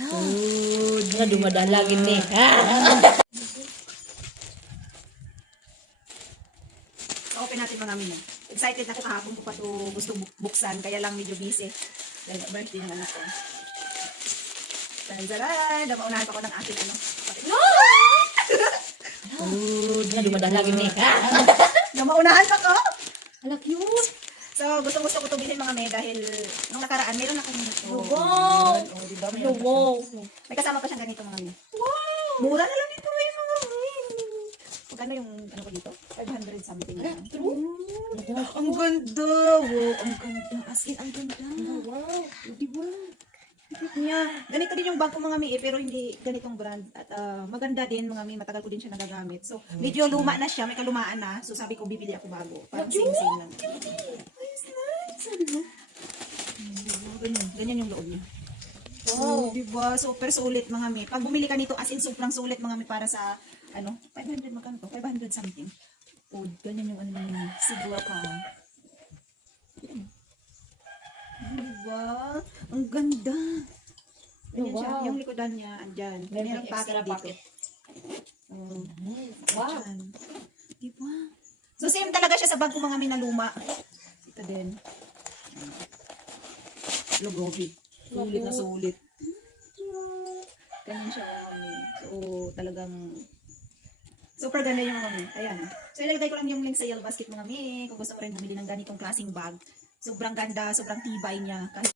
Oh, na dumadalagin ni. Open natin mga mami. Excited ako kahapon ko pa ito gusto buksan. Kaya lang medyo busy. Dahil birthday ng anak ko. Taran! Maunahan pa ko ng aking ano. Oh, na dumadalagin ni. Maunahan pa ko! Ala, cute. So, gusto ko ito bilhin mga may dahil nung nakaraan, meron na kami nito. Wow! Oh, diba? Meron na Wow! may kasama pa siyang ganito mga may. Wow! Mura na lang ito eh mga may. Magkano yung ano ko dito? 500 something. Ang ganda! Wow, ang ganda. As in, ang ganda. Wow! Diba? Yeah. Ganito din yung bag ko mga mi pero hindi ganitong brand. At maganda din mga mi, matagal ko din siya nagagamit. So, medyo luma na siya, may kalumaan na. So, sabi ko bibili ako bago. Parang same-same lang. Nice, nice. Sabi mo? Ganyan yung loob niya. Wow! Diba? Super sulit mga mi. Pag bumili ka nito, as in sobrang sulit mga mi para sa, 500 magkano to? 500 something. Oh, ganyan yung ano niya. Siguro ka. Diba? Ang ganda. Ganyan siya. Wow. Yung likodan niya, andyan. Merong pocket dito. Oh. Wow! Andyan. Diba? So, same talaga siya sa bag ko mga minaluma. Ito din. Logobi. Sulit na sulit. Ganyan siya mga mami. So, talagang super ganda yung mga mami. Ayan. So, ilagay ko lang yung link sa Yellow Basket mga mami. Kung gusto mo rin bumili ng ganitong klaseng bag. Sobrang ganda, sobrang tibay niya. Kahit